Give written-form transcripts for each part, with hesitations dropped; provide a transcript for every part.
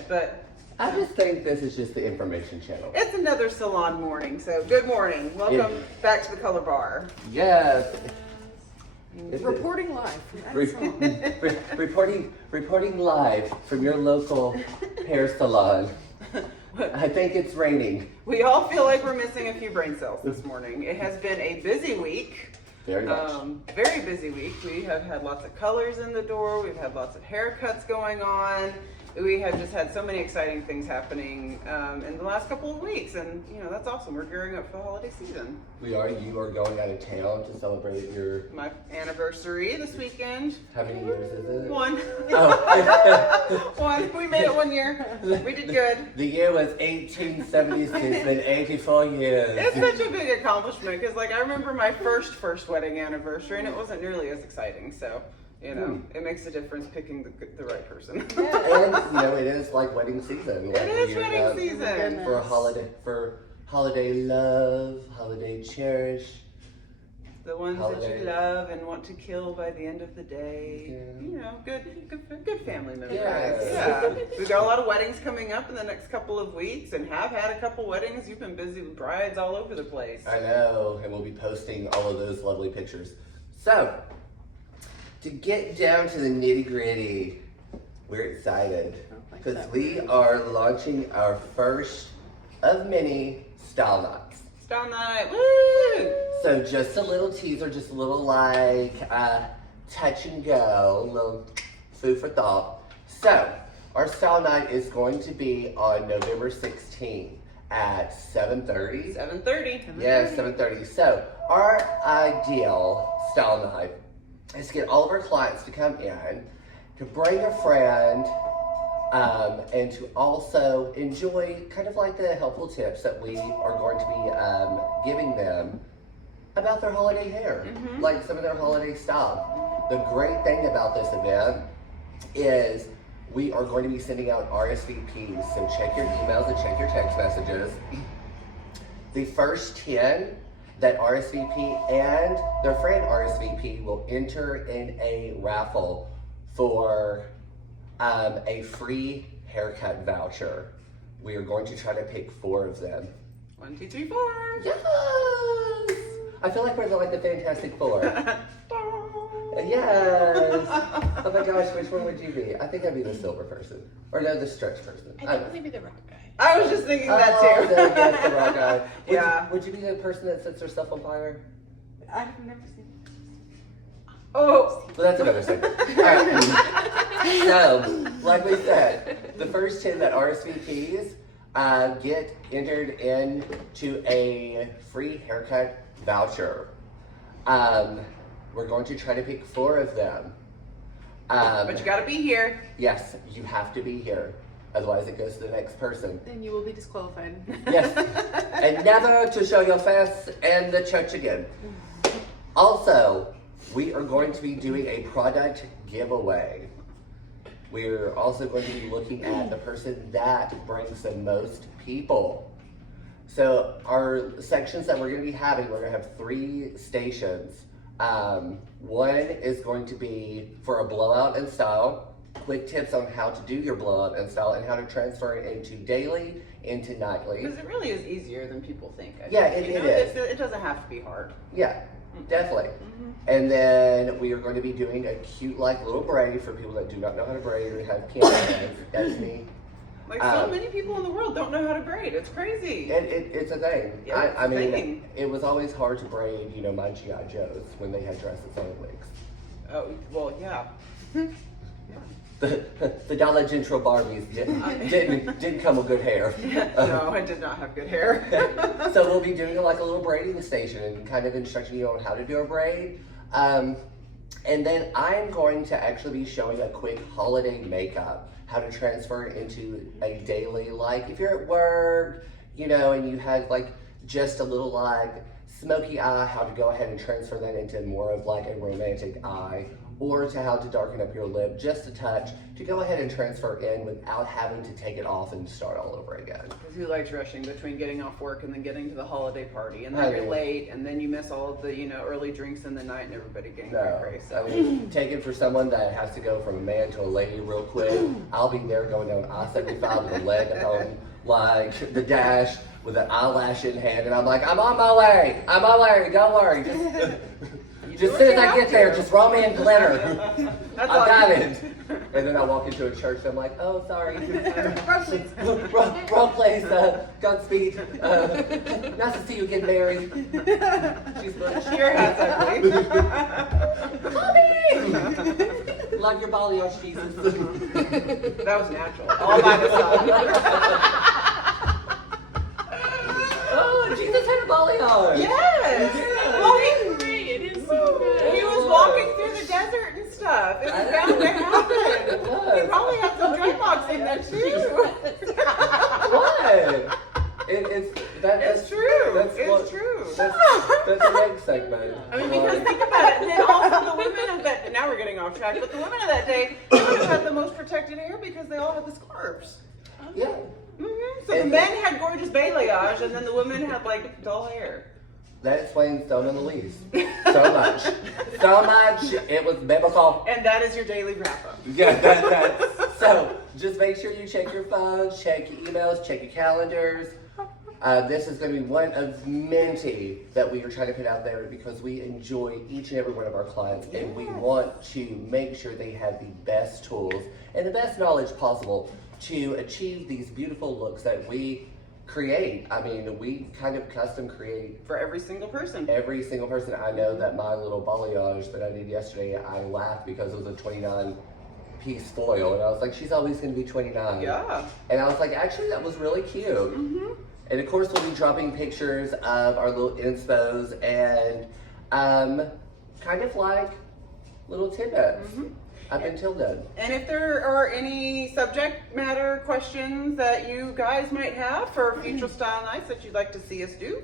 it, but I just think this is just the information channel. it's another salon morning, so good morning. Welcome back to the Color Bar. Yes. Reporting live from that Re- salon. reporting live from your local hair salon. I think it's raining. We all feel like we're missing a few brain cells this morning. It has been a busy week. Very much. Very busy week. We have had lots of colors in the door. We've had lots of haircuts going on. We have just had so many exciting things happening in the last couple of weeks, and that's awesome. We're gearing up for the holiday season. You are going out of town to celebrate My anniversary this weekend. how many years is it? One. Oh. One. We made it 1 year. We did good. The year was 1876, it's been 84 years. It's such a big accomplishment because, I remember my first wedding anniversary, and it wasn't nearly as exciting. So, it makes a difference picking the right person. And it is like wedding season. It is wedding season. For holiday love, holiday cherish. The ones that you love and want to kill by the end of the day. Yeah. Good family members. Yes. Yeah. We've got a lot of weddings coming up in the next couple of weeks, and have had a couple weddings. You've been busy with brides all over the place. I know, and we'll be posting all of those lovely pictures. So, to get down to the nitty gritty, we're excited because we are launching our first of many style nights. Style night, woo! So just a little teaser, just a little touch and go, a little food for thought. So our style night is going to be on November 16th at 7:30. 7:30. Yeah, 7:30. So our ideal style night is to get all of our clients to come in, to bring a friend, and to also enjoy kind of like the helpful tips that we are going to be giving them about their holiday hair, like some of their holiday style. The great thing about this event is we are going to be sending out RSVPs, so check your emails and check your text messages. The first 10 that RSVP and their friend RSVP will enter in a raffle for a free haircut voucher. We are going to try to pick 4 of them. 1, 2, 3, 4. Yes! I feel like we're like the Fantastic Four. Yes! Oh my gosh, which one would you be? I think I'd be the silver person. Or no, the stretch person. I think maybe the rock guy. I was just thinking that too. That's the wrong guy. Would you be the person that sets herself on fire? I've never seen it. Oh. Well, that's another thing. Alright. So, like we said, the first 10 that RSVPs get entered into a free haircut voucher. We're going to try to pick 4 of them. But you gotta be here. Yes, you have to be here. Otherwise it goes to the next person. Then you will be disqualified. Yes. And never to show your face in the church again. Also, we are going to be doing a product giveaway. We're also going to be looking at the person that brings the most people. So our sections that we're going to be having, we're going to have 3 stations. One is going to be for a blowout and style. Quick tips on how to do your blowout and style and how to transfer it into daily, into nightly. Because it really is easier than people think. I Yeah, think. it is. It doesn't have to be hard. Yeah, definitely. And then we are going to be doing a cute little braid for people that do not know how to braid or have piano hands. That's me. So many people in the world don't know how to braid. It's crazy. It's a thing. Yeah, I mean, thing. it was always hard to braid, my G.I. Joes when they had dresses on wigs. Oh, well, yeah. The Dollar General Barbies didn't come with good hair. No, I did not have good hair. So we'll be doing like a little braiding station and kind of instructing you on how to do a braid. And then I'm going to actually be showing a quick holiday makeup, how to transfer it into a daily, like if you're at work, and you had like just a little like smoky eye, how to go ahead and transfer that into more of like a romantic eye. or to how to darken up your lip just a touch to go ahead and transfer in without having to take it off and start all over again. Because who likes rushing between getting off work and then getting to the holiday party, and then I you're mean- late, and then you miss all of the, you know, early drinks in the night, and everybody getting No, crazy. I mean, take it for someone that has to go from a man to a lady real quick. I'll be there going down I-75 with a leg on like the dash with an eyelash in hand, and I'm like, I'm on my way, don't worry. Just as soon as I get there, just roll me in glitter. That's I all got you it. And then I walk into a church and I'm like, oh, sorry. Wrong place. wrong place, Godspeed. Nice to see you get married. She's butch. Your hat's ugly. Love your balayage, Jesus. That was natural. All by the side. Oh, Jesus had a balayage. Yes. Yeah. Well, Great, it is so good. he was walking through the desert and stuff. It was bound to happen. It was. He probably had some dreadlocks in there too. What? That's true. That's It's true. That's the next segment. I mean, because think about it, and then also the women of that, now we're getting off track, but the women of that day, they would have had the most protected hair because they all had the scarves. Yeah. Mm-hmm. So the men had gorgeous balayage, and then the women had like dull hair. That explains Stone and the Leaves. So much. So much. It was biblical. And that is your daily wrap up. Yeah, so just make sure you check your phones, check your emails, check your calendars. This is going to be one of many that we are trying to put out there because we enjoy each and every one of our clients, and we want to make sure they have the best tools and the best knowledge possible to achieve these beautiful looks that we create. I mean, we kind of custom create For every single person. every single person. I know that my little balayage that I did yesterday, I laughed because it was a 29-piece foil, and I was like, she's always going to be 29. Yeah. And I was like, actually, that was really cute. Mm-hmm. And of course, we'll be dropping pictures of our little inspos and kind of like little tidbits up until then. And if there are any subject matter questions that you guys might have for future style nights that you'd like to see us do,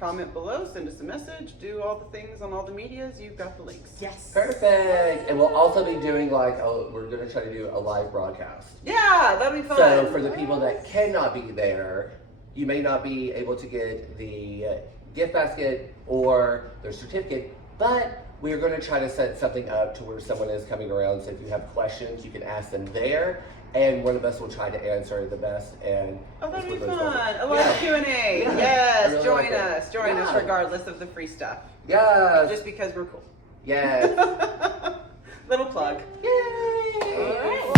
comment below, send us a message, do all the things on all the medias. You've got the links. Yes. Perfect. And we'll also be doing we're going to try to do a live broadcast. Yeah, that'll be fun. So for the people that cannot be there, you may not be able to get the gift basket or their certificate, but we're going to try to set something up to where someone is coming around. So if you have questions, you can ask them there, and one of us will try to answer the best. And Oh, that'd be that's fun. what those are. A live Q&A. Yeah. I Yes, really join like it. us. Join us Yeah. regardless of the free stuff. Yes. Just because we're cool. Yes. Little plug. Yay. All right.